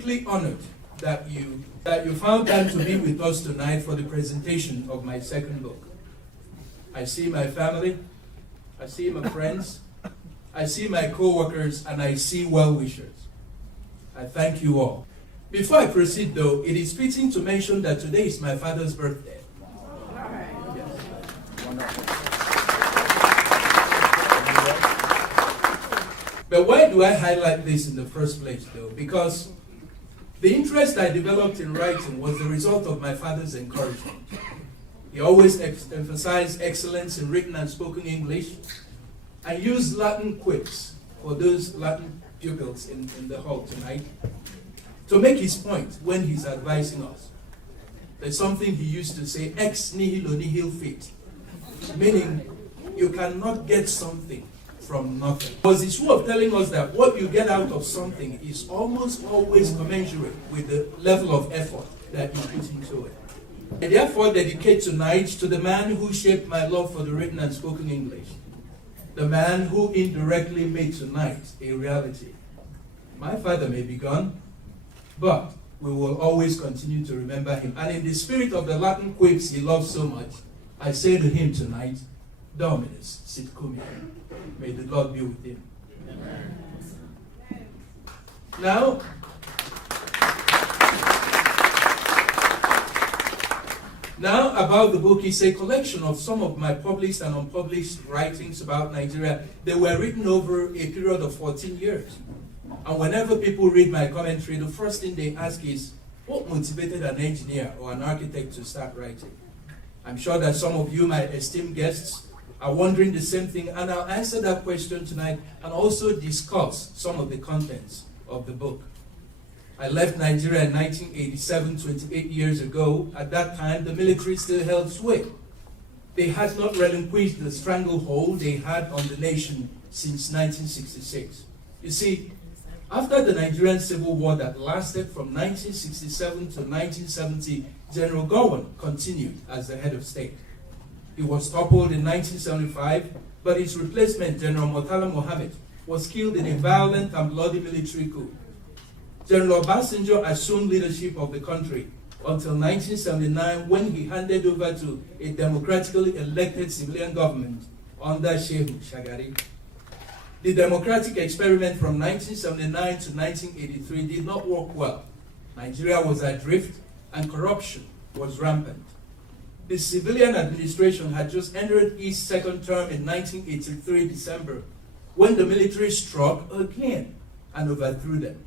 Honored that you found time to be with us tonight for the presentation of my second book. I see my family, I see my friends, I see my co-workers, and I see well-wishers. I thank you all. Before I proceed though, it is fitting to mention that today is my father's birthday. But why do I highlight this in the first place though? Because the interest I developed in writing was the result of my father's encouragement. He always emphasized excellence in written and spoken English and used Latin quips for those Latin pupils in the hall tonight to make his point when he's advising us. There's something he used to say, ex nihilo nihil fit, meaning you cannot get something from nothing. It was his way of telling us that what you get out of something is almost always commensurate with the level of effort that you put into it. I therefore dedicate tonight to the man who shaped my love for the written and spoken English, the man who indirectly made tonight a reality. My father may be gone, but we will always continue to remember him. And in the spirit of the Latin quips he loved so much, I say to him tonight, Dominus sit cum. May the Lord be with him. Amen. Now about the book. It's a collection of some of my published and unpublished writings about Nigeria. They were written over a period of 14 years. And whenever people read my commentary, the first thing they ask is, what motivated an engineer or an architect to start writing? I'm sure that some of you, my esteemed guests, are wondering the same thing, and I'll answer that question tonight and also discuss some of the contents of the book. I left Nigeria in 1987, 28 years ago. At that time, the military still held sway. They had not relinquished the stranglehold they had on the nation since 1966. You see, after the Nigerian Civil War that lasted from 1967 to 1970, General Gowon continued as the head of state. He was toppled in 1975, but his replacement, General Murtala Mohammed, was killed in a violent and bloody military coup. General Obasanjo assumed leadership of the country until 1979, when he handed over to a democratically elected civilian government under Shehu Shagari. The democratic experiment from 1979 to 1983 did not work well. Nigeria was adrift and corruption was rampant. The civilian administration had just entered its second term in 1983 December, when the military struck again and overthrew them.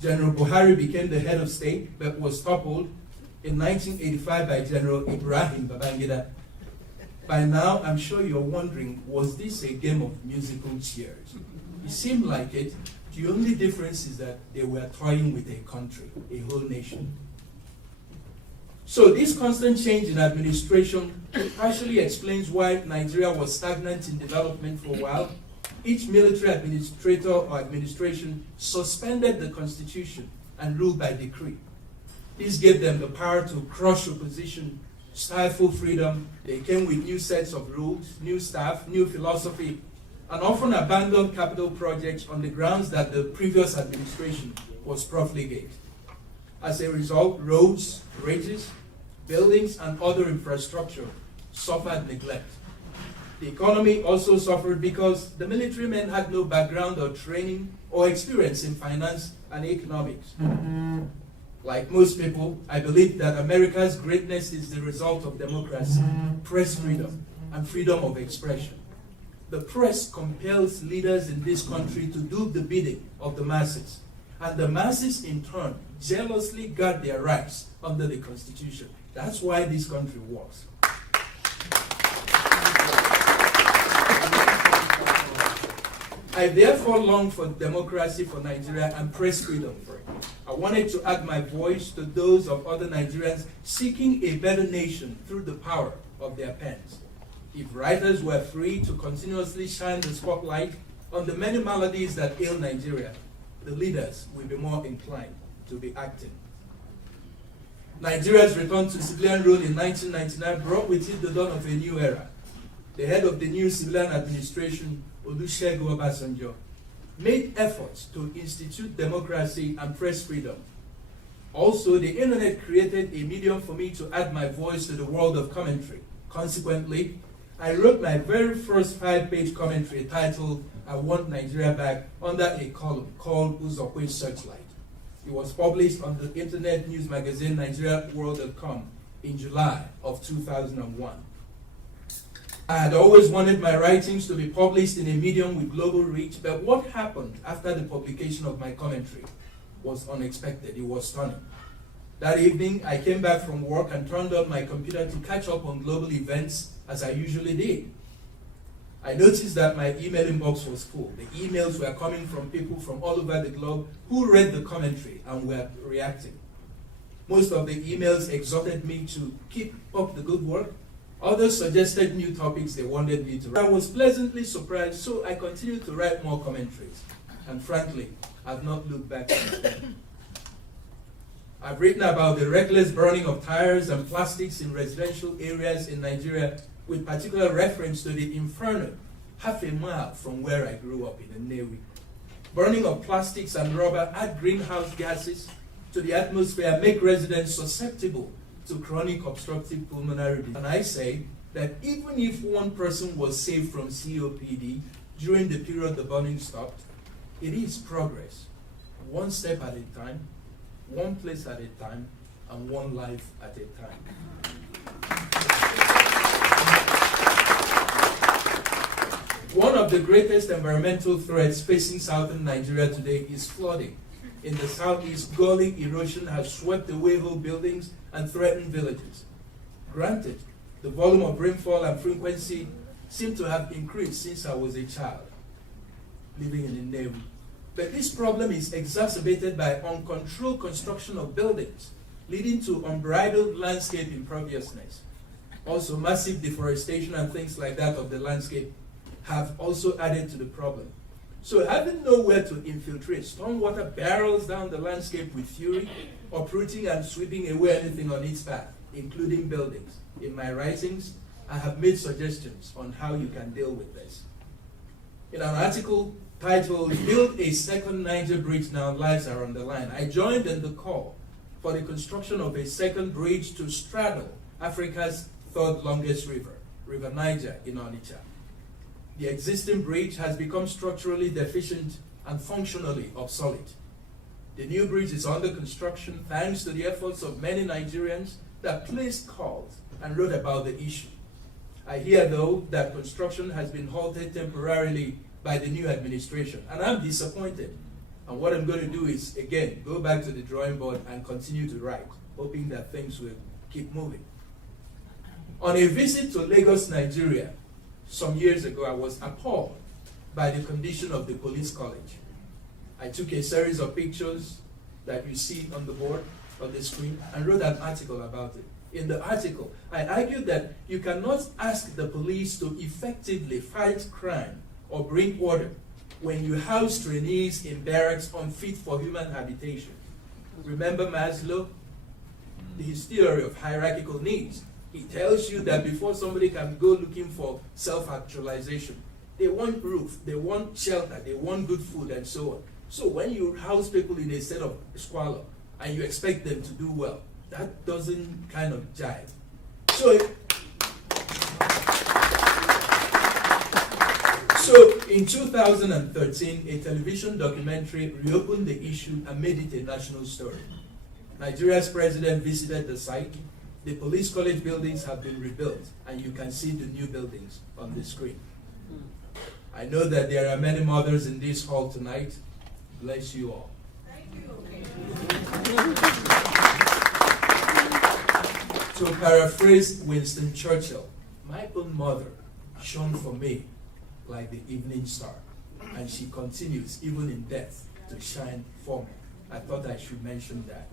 General Buhari became the head of state, but was toppled in 1985 by General Ibrahim Babangida. By now, I'm sure you're wondering, was this a game of musical chairs? It seemed like it. The only difference is that they were toying with a country, a whole nation. So this constant change in administration partially explains why Nigeria was stagnant in development for a while. Each military administrator or administration suspended the constitution and ruled by decree. This gave them the power to crush opposition, stifle freedom. They came with new sets of rules, new staff, new philosophy, and often abandoned capital projects on the grounds that the previous administration was profligate. As a result, roads, bridges, buildings, and other infrastructure suffered neglect. The economy also suffered because the military men had no background or training or experience in finance and economics. Like most people, I believe that America's greatness is the result of democracy, press freedom, and freedom of expression. The press compels leaders in this country to do the bidding of the masses, and the masses in turn jealously guard their rights under the Constitution. That's why this country works. I therefore long for democracy for Nigeria and press freedom for it. I wanted to add my voice to those of other Nigerians seeking a better nation through the power of their pens. If writers were free to continuously shine the spotlight on the many maladies that ail Nigeria, the leaders will be more inclined to be acting. Nigeria's return to civilian rule in 1999 brought with it the dawn of a new era. The head of the new civilian administration, Olusegun Obasanjo, made efforts to institute democracy and press freedom. Also, the internet created a medium for me to add my voice to the world of commentary. Consequently, I wrote my very first 5-page commentary titled, "I Want Nigeria Back," under a column called Uzokwe's Searchlight. It was published on the internet news magazine NigeriaWorld.com in July of 2001. I had always wanted my writings to be published in a medium with global reach, but what happened after the publication of my commentary was unexpected. It was stunning. That evening, I came back from work and turned on my computer to catch up on global events as I usually did. I noticed that my email inbox was full. The emails were coming from people from all over the globe who read the commentary and were reacting. Most of the emails exhorted me to keep up the good work. Others suggested new topics they wanted me to write. I was pleasantly surprised, so I continued to write more commentaries. And frankly, I've not looked back since then. I've written about the reckless burning of tires and plastics in residential areas in Nigeria, with particular reference to the inferno half a mile from where I grew up in Nnewi. Burning of plastics and rubber add greenhouse gases to the atmosphere, make residents susceptible to chronic obstructive pulmonary disease. And I say that even if one person was saved from COPD during the period the burning stopped, it is progress, one step at a time, one place at a time, and one life at a time. One of the greatest environmental threats facing southern Nigeria today is flooding. In the southeast, galling erosion has swept away whole buildings and threatened villages. Granted, the volume of rainfall and frequency seem to have increased since I was a child living in Nnewi. But this problem is exacerbated by uncontrolled construction of buildings, leading to unbridled landscape imperviousness. Also, massive deforestation and things like that of the landscape have also added to the problem. So having nowhere to infiltrate, stormwater barrels down the landscape with fury, uprooting and sweeping away anything on its path, including buildings. In my writings, I have made suggestions on how you can deal with this. In an article titled, "Build a Second Niger Bridge Now, Lives Are on the Line," I joined in the call for the construction of a second bridge to straddle Africa's third longest river, River Niger in Onitsha. The existing bridge has become structurally deficient and functionally obsolete. The new bridge is under construction thanks to the efforts of many Nigerians that placed calls and wrote about the issue. I hear, though, that construction has been halted temporarily by the new administration, and I'm disappointed. And what I'm going to do is, again, go back to the drawing board and continue to write, hoping that things will keep moving. On a visit to Lagos, Nigeria, some years ago, I was appalled by the condition of the police college. I took a series of pictures that you see on the board, on the screen, and wrote an article about it. In the article, I argued that you cannot ask the police to effectively fight crime or bring order when you house trainees in barracks unfit for human habitation. Remember Maslow? His theory of hierarchical needs. He tells you that before somebody can go looking for self-actualization, they want roof, they want shelter, they want good food, and so on. So when you house people in a state of squalor and you expect them to do well, that doesn't kind of jive. So in 2013, a television documentary reopened the issue and made it a national story. Nigeria's president visited the site. The police college buildings have been rebuilt, and you can see the new buildings on the screen. I know that there are many mothers in this hall tonight. Bless you all. Thank you. To paraphrase Winston Churchill, my own mother shone for me like the evening star, and she continues, even in death, to shine for me. I thought I should mention that.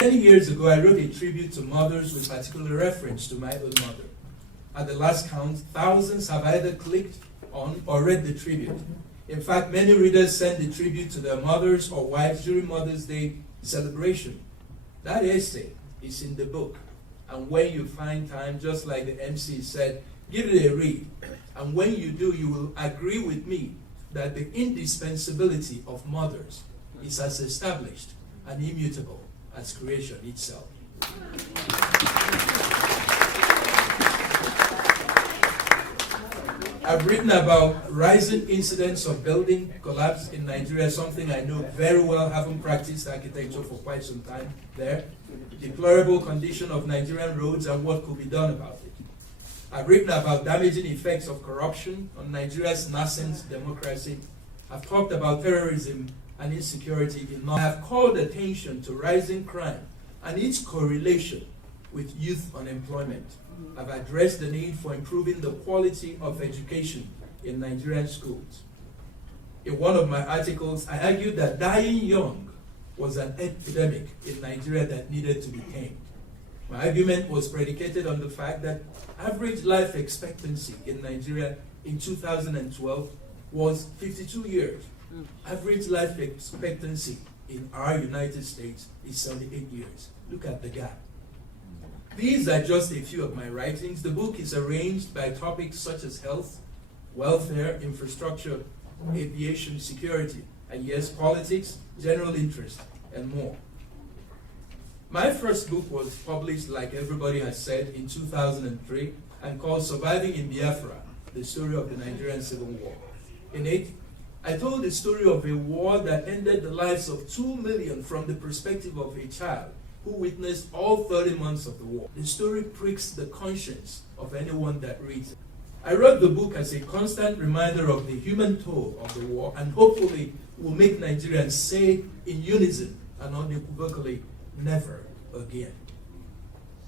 Many years ago, I wrote a tribute to mothers with particular reference to my own mother. At the last count, thousands have either clicked on or read the tribute. In fact, many readers send the tribute to their mothers or wives during Mother's Day celebration. That essay is in the book. And when you find time, just like the MC said, Give it a read. And when you do, you will agree with me that the indispensability of mothers is as established and immutable as creation itself. I've written about rising incidents of building collapse in Nigeria, something I know very well, having practiced architecture for quite some time there. Deplorable condition of Nigerian roads and what could be done about it. I've written about damaging effects of corruption on Nigeria's nascent democracy. I've talked about terrorism and insecurity in North. I have called attention to rising crime and its correlation with youth unemployment. I've addressed the need for improving the quality of education in Nigerian schools. In one of my articles, I argued that dying young was an epidemic in Nigeria that needed to be tamed. My argument was predicated on the fact that average life expectancy in Nigeria in 2012 was 52 years. Average life expectancy in our United States is 78 years. Look at the gap. These are just a few of my writings. The book is arranged by topics such as health, welfare, infrastructure, aviation, security, and yes, politics, general interest, and more. My first book was published, like everybody has said, in 2003 and called Surviving in Biafra, the story of the Nigerian Civil War. In it, I told the story of a war that ended the lives of 2 million from the perspective of a child who witnessed all 30 months of the war. The story pricks the conscience of anyone that reads it. I wrote the book as a constant reminder of the human toll of the war and hopefully will make Nigerians say in unison and unequivocally, never again.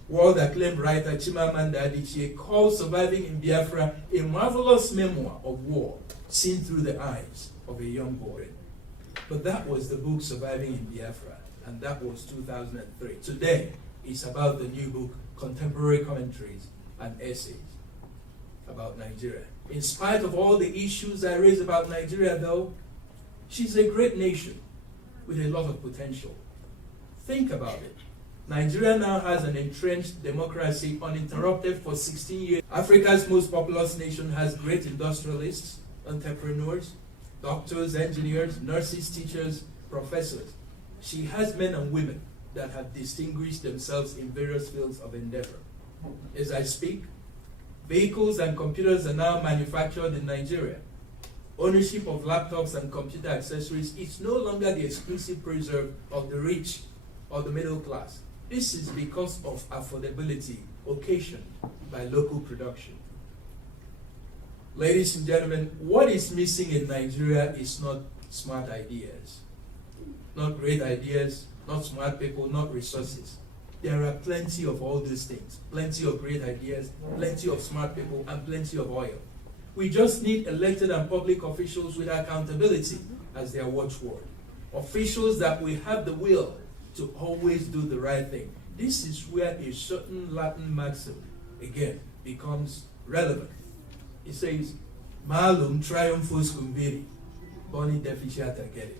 World-acclaimed writer Chimamanda Adichie calls Surviving in Biafra a marvelous memoir of war seen through the eyes of a young boy. But that was the book Surviving in Biafra, and that was 2003. Today, it's about the new book, Contemporary Commentaries and Essays about Nigeria. In spite of all the issues I raise about Nigeria, though, she's a great nation with a lot of potential. Think about it. Nigeria now has an entrenched democracy uninterrupted for 16 years. Africa's most populous nation has great industrialists, entrepreneurs, doctors, engineers, nurses, teachers, professors. She has men and women that have distinguished themselves in various fields of endeavor. As I speak, vehicles and computers are now manufactured in Nigeria. Ownership of laptops and computer accessories is no longer the exclusive preserve of the rich or the middle class. This is because of affordability occasioned by local production. Ladies and gentlemen, what is missing in Nigeria is not smart ideas, not great ideas, not smart people, not resources. There are plenty of all these things, plenty of great ideas, plenty of smart people, and plenty of oil. We just need elected and public officials with accountability as their watchword. Officials that will have the will to always do the right thing. This is where a certain Latin maxim, again, becomes relevant. It says, Malum triumphus cum viri, boni deficiata gere.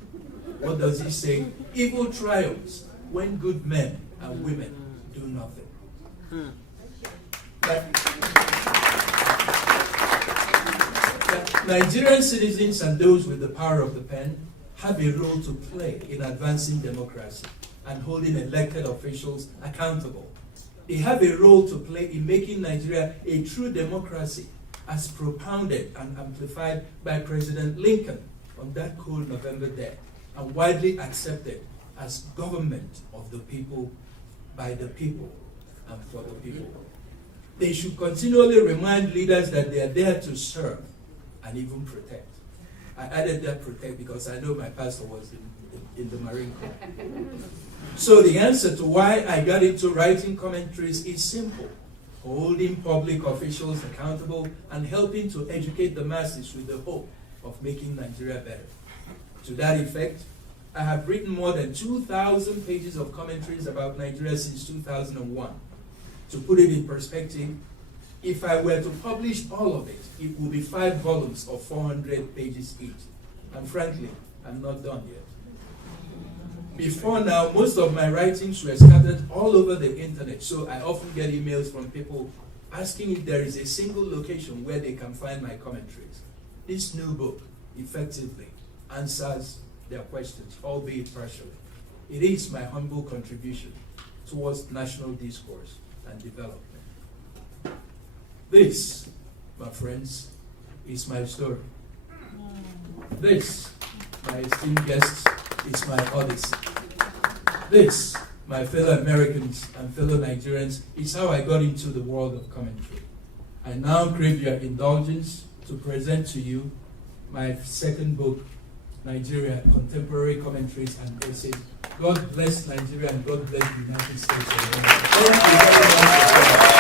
What does it say? Evil triumphs when good men and women do nothing. Nigerian citizens and those with the power of the pen have a role to play in advancing democracy and holding elected officials accountable. They have a role to play in making Nigeria a true democracy, as propounded and amplified by President Lincoln on that cold November day, and widely accepted as government of the people, by the people, and for the people. They should continually remind leaders that they are there to serve and even protect. I added that protect because I know my pastor was in the Marine Corps. So the answer to why I got into writing commentaries is simple: holding public officials accountable and helping to educate the masses with the hope of making Nigeria better. To that effect, I have written more than 2,000 pages of commentaries about Nigeria since 2001. To put it in perspective, if I were to publish all of it, it would be 5 volumes of 400 pages each. And frankly, I'm not done yet. Before now, most of my writings were scattered all over the internet, so I often get emails from people asking if there is a single location where they can find my commentaries. This new book effectively answers their questions, albeit partially. It is my humble contribution towards national discourse and development. This, my friends, is my story. This, my esteemed guests, is my odyssey. This, my fellow Americans and fellow Nigerians, is how I got into the world of commentary. I now crave your indulgence to present to you my second book, Nigeria, Contemporary Commentaries and Essays. God bless Nigeria and God bless the United States of America. Thank you very much.